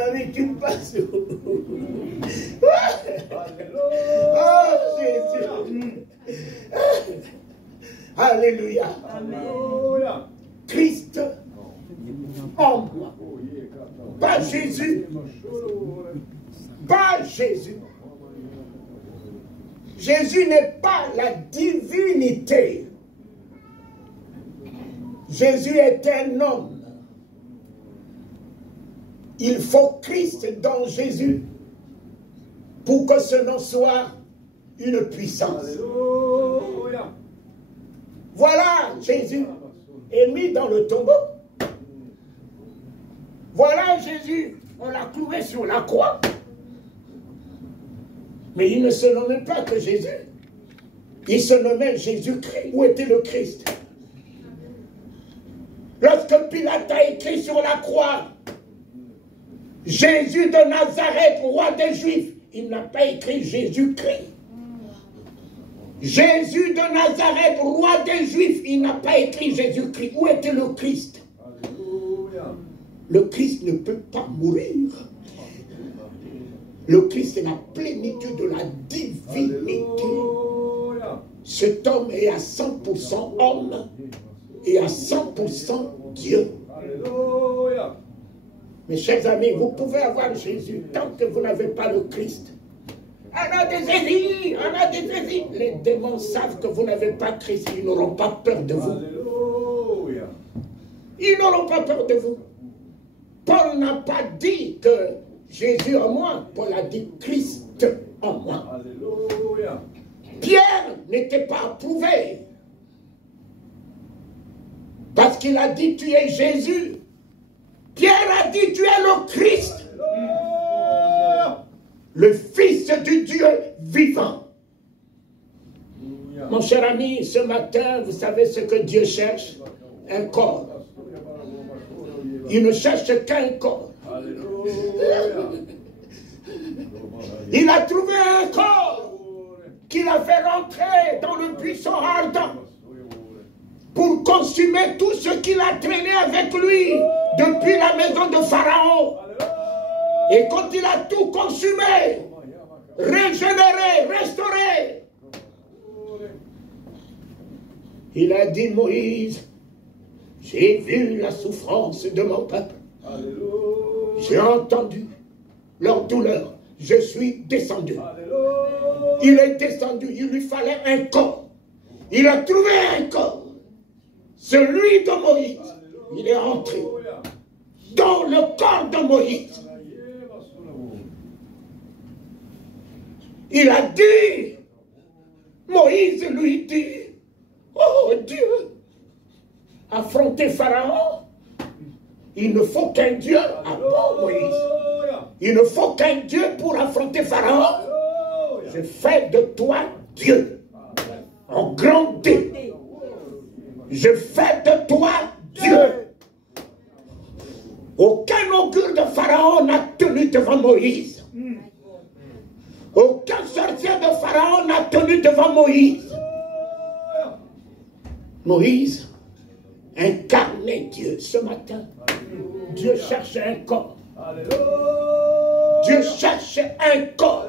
Avec une passion. Oh Jésus. Alléluia. Alléluia. Christ en moi. Pas Jésus. Pas Jésus. Jésus n'est pas la divinité. Jésus est un homme. Il faut Christ dans Jésus pour que ce nom soit une puissance. Alléluia. Voilà, Jésus est mis dans le tombeau. Voilà, Jésus, on l'a cloué sur la croix. Mais il ne se nommait pas que Jésus. Il se nommait Jésus-Christ. Où était le Christ? Lorsque Pilate a écrit sur la croix, Jésus de Nazareth, roi des Juifs, il n'a pas écrit Jésus-Christ. Jésus de Nazareth, roi des Juifs, il n'a pas écrit Jésus-Christ. Où était le Christ? Alléluia. Le Christ ne peut pas mourir. Le Christ est la plénitude de la divinité. Alléluia. Cet homme est à 100% homme et à 100% Dieu. Alléluia. Mes chers amis, vous pouvez avoir Jésus tant que vous n'avez pas le Christ. On a des hésites, on a des hésites. Les démons savent que vous n'avez pas Christ, ils n'auront pas peur de vous. Alléluia. Ils n'auront pas peur de vous. Paul n'a pas dit que Jésus en moi, Paul a dit Christ en moi. Alléluia. Pierre n'était pas approuvé. Parce qu'il a dit tu es Jésus. Pierre a dit tu es le Christ. Alléluia. Le Fils du Dieu vivant. Alléluia. Mon cher ami, ce matin, vous savez ce que Dieu cherche? Un corps. Il ne cherche qu'un corps. Alléluia. Il a trouvé un corps qu'il a fait rentrer dans le buisson ardent pour consumer tout ce qu'il a traîné avec lui depuis la maison de Pharaon. Et quand il a tout consumé, régénéré, restauré, il a dit, Moïse, j'ai vu la souffrance de mon peuple. J'ai entendu leur douleur. Je suis descendu. Il est descendu. Il lui fallait un corps. Il a trouvé un corps. Celui de Moïse. Il est entré dans le corps de Moïse. Il a dit, Moïse lui dit, oh Dieu, affronter Pharaon, il ne faut qu'un Dieu. Ah bon, Moïse? Il ne faut qu'un Dieu pour affronter Pharaon. Je fais de toi Dieu. En grand D. Je fais de toi Dieu. Aucun augure de Pharaon n'a tenu devant Moïse. Aucun sorcier de Pharaon n'a tenu devant Moïse. Moïse incarnait Dieu ce matin. Dieu cherche un corps. Dieu cherche un corps.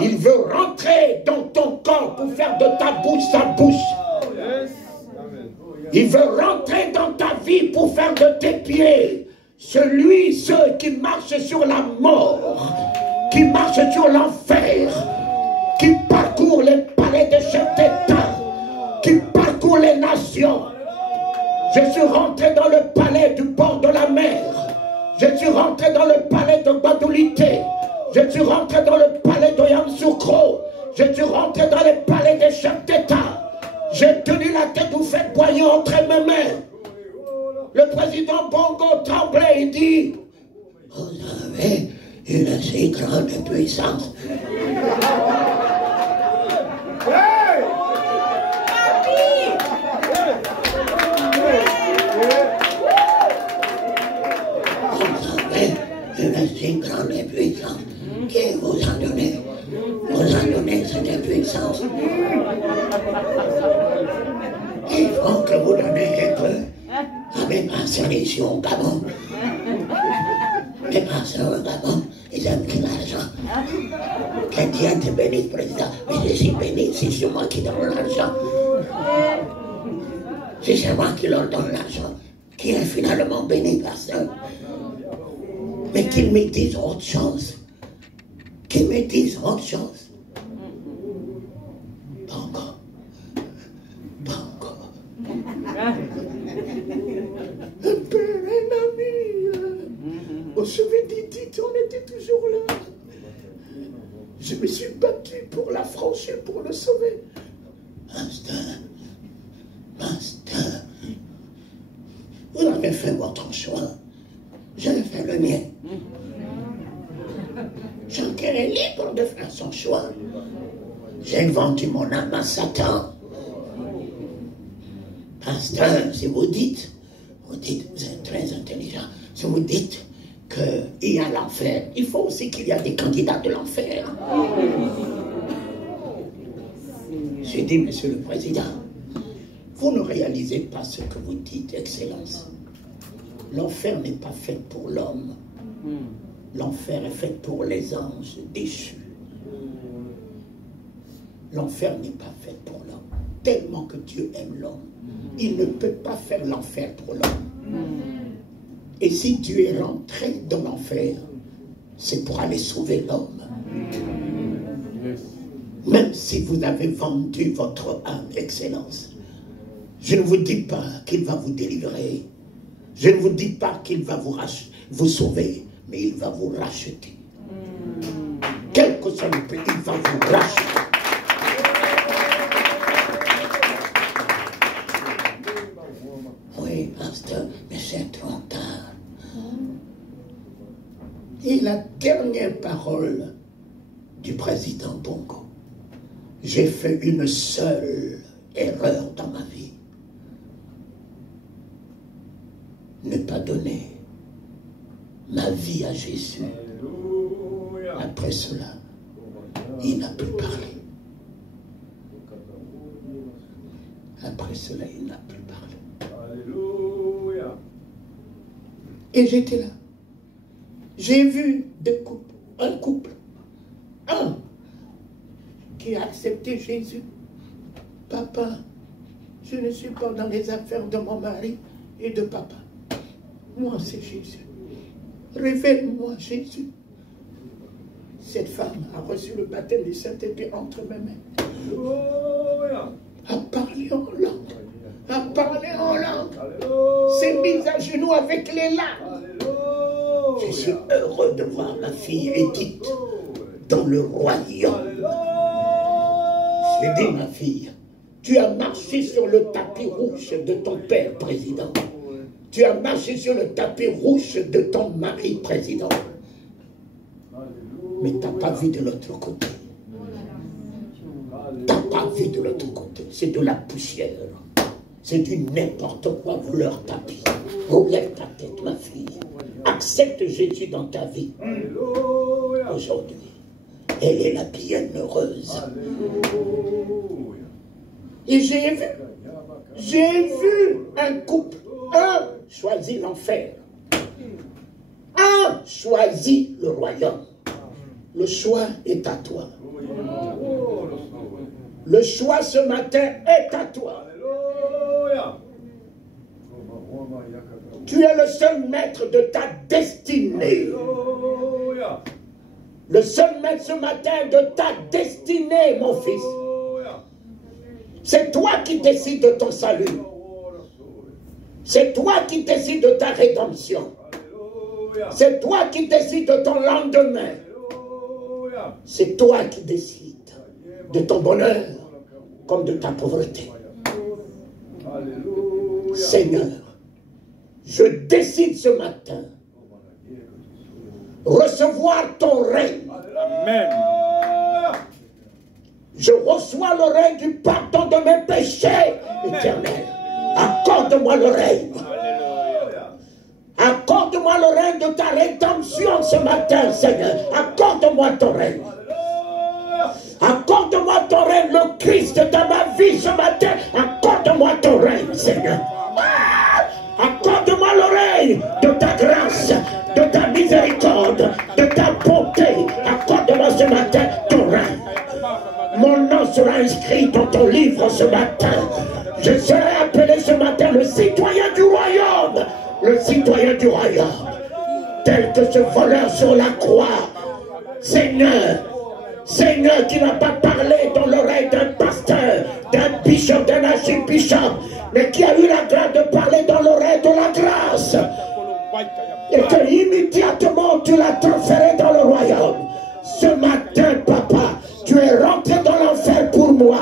Il veut rentrer dans ton corps pour faire de ta bouche sa bouche. Il veut rentrer dans ta vie pour faire de tes pieds ceux qui marchent sur la mort, qui marchent sur l'enfer, qui parcourent les palais des chefs d'État, qui parcourent les nations. Je suis rentré dans le palais du bord de la mer. Je suis rentré dans le palais de Badulité. Je suis rentré dans le palais de Yamoussoukro. Je suis rentré dans le palais des chefs d'État. J'ai tenu la tête du fait boyau entre mes mains. Le président Bongo tremblait et dit, vous avez une si grande puissance. Une si grande puissance. Qui vous a donné? Vous a donné cette puissance. Il faut que vous donnez un peu avec ma solution au Gabon. Mais pasteur, vraiment, ils aiment pris l'argent. Que Dieu te bénisse, président. Mais je suis béni, si c'est moi qui donne l'argent. Si c'est moi qui leur donne l'argent, qui est finalement béni, pasteur. Mais qu'ils me disent autre chose. Qu'ils me disent autre chose. Pas encore. Pas encore. Un père, un ami. Au chevet d'Édith, on était toujours là. Je me suis battu pour l'affranchir, pour le sauver. Master, vous avez fait votre choix. J'ai fait le mien. Chacun est libre de faire son choix. J'ai vendu mon âme à Satan. Pasteur, si vous dites, vous êtes très intelligent, si vous dites qu'il y a l'enfer, il faut aussi qu'il y ait des candidats de l'enfer. J'ai dit, Monsieur le Président, vous ne réalisez pas ce que vous dites, Excellence. L'enfer n'est pas fait pour l'homme. L'enfer est fait pour les anges déchus. L'enfer n'est pas fait pour l'homme. Tellement que Dieu aime l'homme, il ne peut pas faire l'enfer pour l'homme. Et si Dieu est rentré dans l'enfer, c'est pour aller sauver l'homme. Même si vous avez vendu votre âme, Excellence, je ne vous dis pas qu'il va vous délivrer. Je ne vous dis pas qu'il va vous sauver, mais il va vous racheter. Quel que soit le prix, il va vous racheter. Oui, pasteur, mais c'est trop tard. Et la dernière parole du président Bongo. J'ai fait une seule erreur dans ma vie. Ne pas donner ma vie à Jésus. Après cela, il n'a plus parlé. Après cela, il n'a plus parlé. Et j'étais là. J'ai vu un couple. Un qui a accepté Jésus. Papa, je ne suis pas dans les affaires de mon mari et de papa. Moi, c'est Jésus. Révèle-moi, Jésus. Cette femme a reçu le baptême du Saint-Esprit entre mes mains. A parlé en langue. A parlé en langue. S'est mise à genoux avec les larmes. Je suis heureux de voir ma fille Edith dans le royaume. J'ai dit, ma fille, tu as marché sur le tapis rouge de ton père président. Tu as marché sur le tapis rouge de ton mari président. Mais tu n'as pas vu de l'autre côté. Tu n'as pas vu de l'autre côté. C'est de la poussière. C'est du n'importe quoi, vous leur tapis. Relève ta tête, ma fille. Accepte Jésus dans ta vie. Aujourd'hui, elle est la bienheureuse. Et j'ai vu un couple. Un choisit l'enfer. Un choisit le royaume. Le choix est à toi. Le choix ce matin est à toi. Tu es le seul maître de ta destinée. Le seul maître ce matin de ta destinée, mon fils. C'est toi qui décides de ton salut. C'est toi qui décides de ta rédemption. C'est toi qui décides de ton lendemain. C'est toi qui décides de ton bonheur comme de ta pauvreté. Seigneur, je décide ce matin recevoir ton règne. Amen. Je reçois le règne du pardon de mes péchés éternels. Accorde-moi le règne. Accorde-moi le règne de ta rédemption ce matin, Seigneur. Accorde-moi ton règne. Accorde-moi ton règne, le Christ dans ma vie ce matin. Accorde-moi ton règne, Seigneur. Accorde-moi l'oreille de ta grâce, de ta miséricorde, de ta bonté. Accorde-moi ce matin ton règne. Mon nom sera inscrit dans ton livre ce matin. Je serai appelé ce matin le citoyen du royaume. Le citoyen du royaume. Tel que ce voleur sur la croix. Seigneur, Seigneur qui n'a pas parlé dans l'oreille d'un pasteur, d'un bishop, d'un archibishop, mais qui a eu la grâce de parler dans l'oreille de la grâce. Et que immédiatement tu l'as transféré dans le royaume. Ce matin, papa, tu es rentré dans l'enfer pour moi.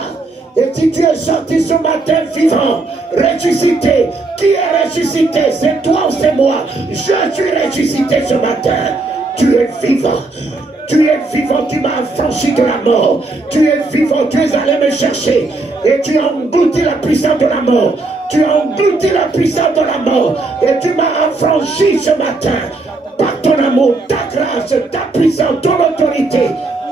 Et si tu es sorti ce matin vivant, ressuscité, qui est ressuscité? C'est toi ou c'est moi? Je suis ressuscité ce matin. Tu es vivant. Tu es vivant, tu m'as affranchi de la mort. Tu es vivant, tu es allé me chercher. Et tu as englouti la puissance de la mort. Tu as englouti la puissance de la mort. Et tu m'as affranchi ce matin. Par ton amour, ta grâce, ta puissance, ton autorité.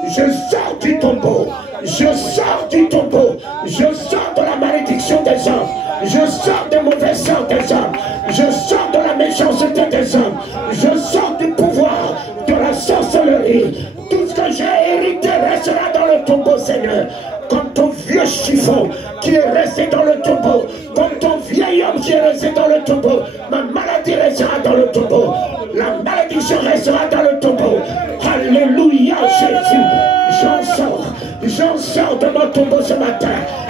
Je sors du tombeau. Je sors du tombeau. Je sors de la malédiction des hommes. Je sors des mauvais sorts des hommes. Je sors de la méchanceté des hommes. Je sors du pouvoir de la sorcellerie. Tout ce que j'ai hérité restera dans le tombeau, Seigneur. Comme ton vieux chiffon qui est resté dans le tombeau. Comme ton vieil homme qui est resté dans le tombeau. Ma maladie restera dans le tombeau. La malédiction restera dans le tombeau. Alléluia, Jésus. J'en sors de mon tombeau ce matin.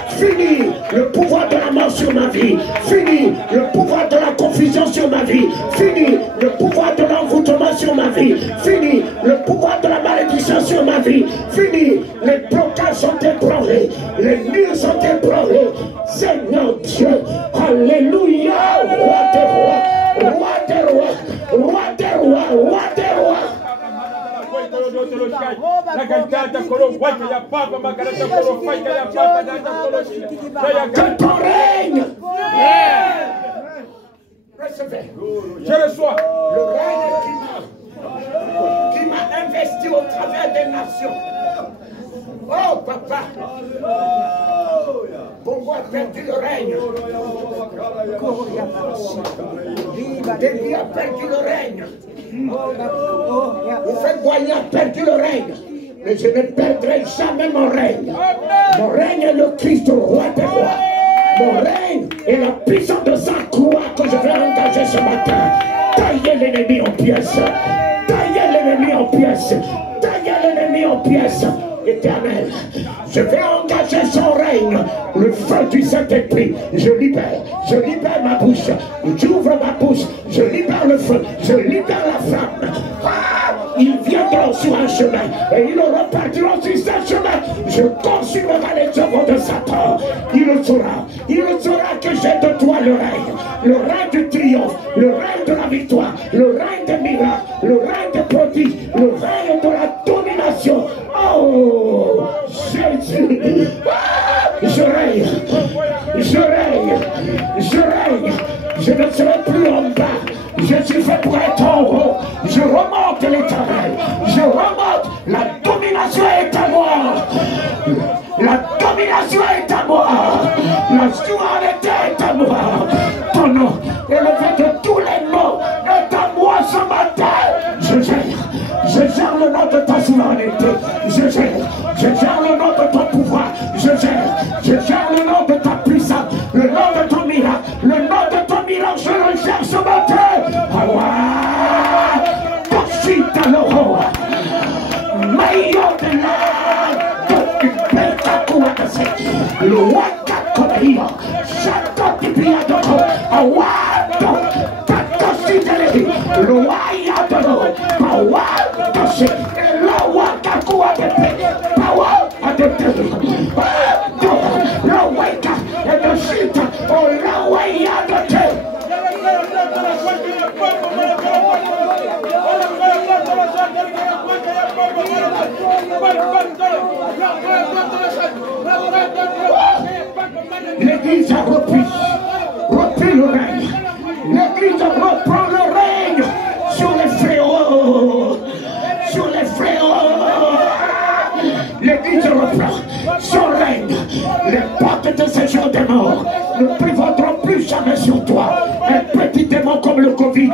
Fini le pouvoir de la mort sur ma vie. Fini le pouvoir de la confusion sur ma vie. Fini le pouvoir de l'envoûtement sur ma vie. Fini le pouvoir de la malédiction sur ma vie. Fini, les blocages sont ébranlés. Les murs sont ébranlés. Seigneur Dieu, alléluia, roi des rois, roi des rois, roi des rois, roi des rois. Que ton règne. Recevez. Je reçois. Le règne qui m'a investi au travers des nations. Oh papa. Pourquoi a perdu le règne? David a perdu le règne. Le frère Boigny a perdu le règne. Mais je ne perdrai jamais mon règne. Mon règne est le Christ, le roi des rois. Mon règne est la puissance de sa croix que je vais engager ce matin. Tailler l'ennemi en pièces. Tailler l'ennemi en pièces. Tailler l'ennemi en pièces. Éternel, je vais engager son règne, le feu du Saint-Esprit. Je libère ma bouche, j'ouvre ma bouche, je libère le feu, je libère la flamme. Ah, ils viendront sur un chemin et ils repartiront sur ce chemin. Je consumerai les œuvres de Satan. Il le saura que j'ai de toi le règne du triomphe, le règne de la victoire, le règne des miracles, le règne des prodiges, le règne de la domination. Oh, Jésus, je règne, je ne serai plus en bas, je suis fait pour être en haut, je remonte l'Éternel, je remonte, la domination est à moi, la domination est à moi, la souveraineté est à moi, ton nom, élevé de tous les mots, est à moi ce matin, je gère le nom de ta souveraineté, je gère le nom de ton pouvoir, je gère le nom de ta puissance, le nom de ton miracle, le nom de ton miracle, je le gère ce matin. Awa, Toshita Loro, Mayo de la, Pekakuakase, le Waka Kodaïa, Chateau de Piadoko, Awa, Pakositele, le Waya de l'eau, Awa, Toshi, le Waka Kuatepe, Awa, Atepe, le Waka, et le Chita, oh, le Waya de Te. L'église a repris le règne. L'église reprend le règne sur les fléaux. Sur les fléaux. L'église reprend son règne. Les portes de séjour des morts ne prévaudront plus jamais sur toi. Un petit comme le Covid.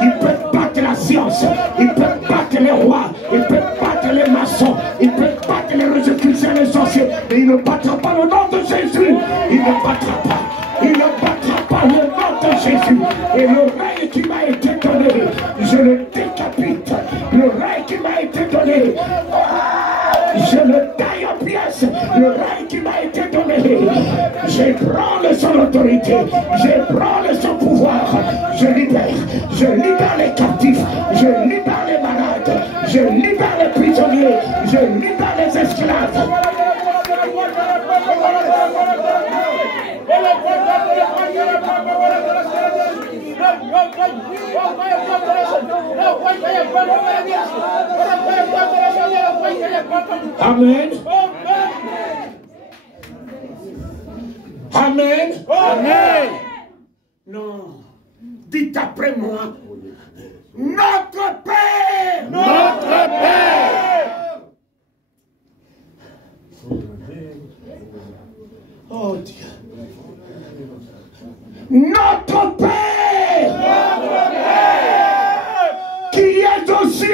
Il peut battre la science, il peut battre les rois, il peut battre les maçons, il peut battre les rosicruciens, les sorciers, mais il ne battra pas le nom de Jésus. Il ne battra pas. Il ne battra pas le nom de Jésus. Et le règne qui m'a été donné, je le décapite. Le règne qui m'a été donné, je le taille en pièces. Le règne qui m'a été donné, j'ébranle son autorité, j'ébranle son pouvoir. Je libère les captifs, je libère les malades, je libère les prisonniers, je libère les esclaves. Amen. Amen. Amen. Non. Dites après moi. Notre Père. Notre Père. Oh Dieu. Notre Père. Notre Père. Qui est aux cieux.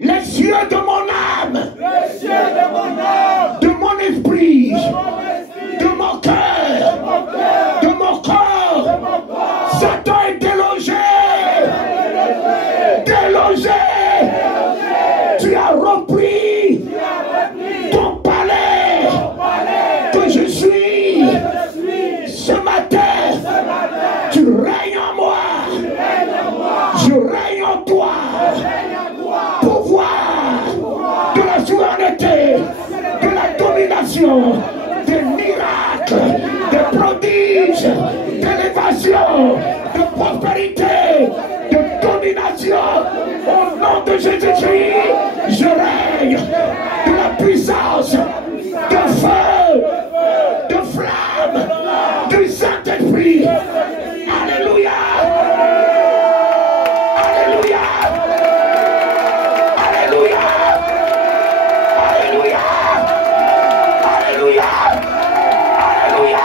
Les cieux de mon âme. Les cieux de mon âme. De mon esprit. De mon esprit. De mon cœur. De mon cœur. De mon corps. Satan est délogé. Délogé. Tu as repris ton palais. Que je suis. Ce matin. Tu règnes en moi. Je règne en toi. Pouvoir de la souveraineté, de la domination, des miracles, des prodiges, d'élévation, de prospérité, de domination. Au nom de Jésus-Christ, je règne de la puissance, de feu, de flamme, du Saint-Esprit. Alléluia. Alléluia. Alléluia. Alléluia. Alléluia. Alléluia.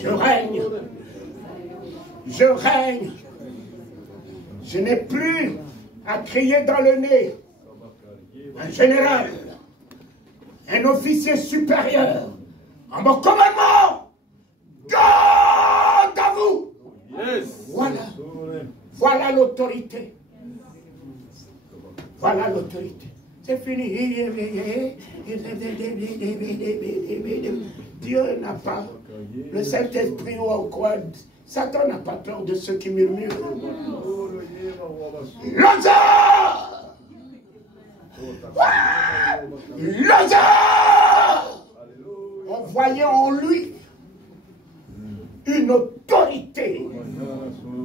Je règne. Je règne. Je n'ai plus à crier dans le nez. Un général, un officier supérieur, en mon commandement, garde à vous. Voilà. Voilà l'autorité. Voilà l'autorité. C'est fini. Dieu n'a pas, le Saint-Esprit ou quoi, Satan n'a pas peur de ceux qui murmurent. Lazare! Lazare! On voyait en lui une autorité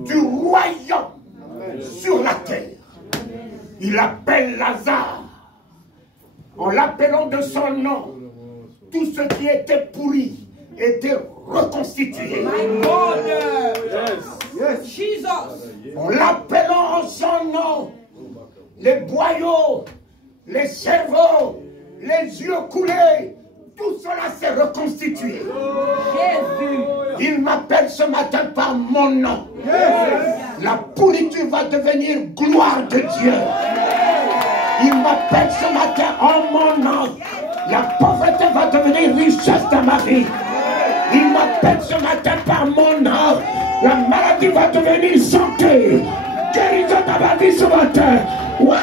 du royaume sur la terre. Il appelle Lazare. En l'appelant de son nom, tout ce qui était pourri était reconstitué. En l'appelant en son nom, les boyaux, les cerveaux, les yeux coulés, tout cela s'est reconstitué. Il m'appelle ce matin par mon nom. La pourriture va devenir gloire de Dieu. Il m'appelle ce matin en mon nom. La pauvreté va devenir richesse dans ma vie. Il m'appelle ce matin par mon nom. La maladie va devenir santé. Guérison dans ma vie ce matin. Ouais!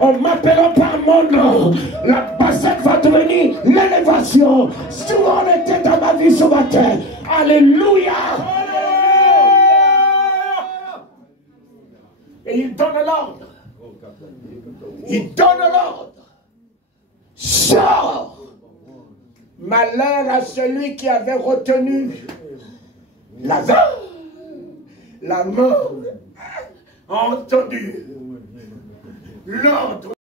En m'appelant par mon nom, la bassette va devenir l'élévation. Souveraineté dans ma vie ce matin. Alléluia! Et il donne l'ordre. Il donne l'ordre. Sors! Malheur à celui qui avait retenu Lazare. La mort a entendu l'ordre